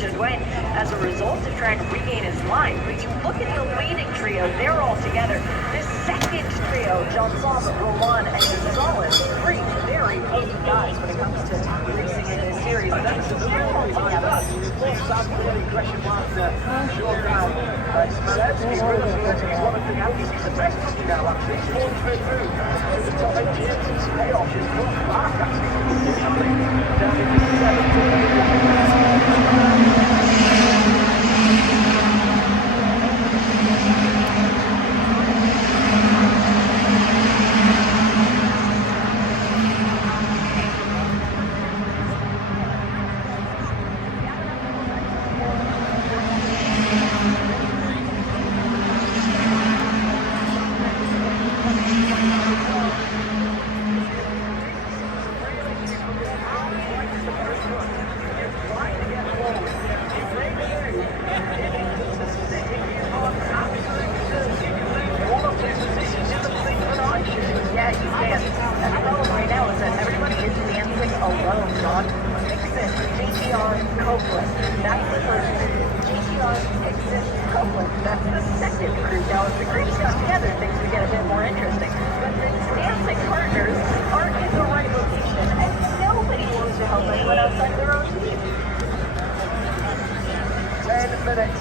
Mr. Dwayne, as a result of trying to regain his line. But you look at the leading trio, they're all together. This second trio, Jean-Paul, Roland, and Gonzalez, three very potent guys when it comes to racing in this series. But that's they're all together. Question mark short down. He's one of the Yankees. He's the best now, actually. He's fallen through to the top 8 teams. His payoff is not fast, actually. Down in the 7th. That's the second crew. Now, if the crews come together, things would get a bit more interesting. But the dancing partners aren't in the right location, and nobody wants to help anyone outside their own team. 10 minutes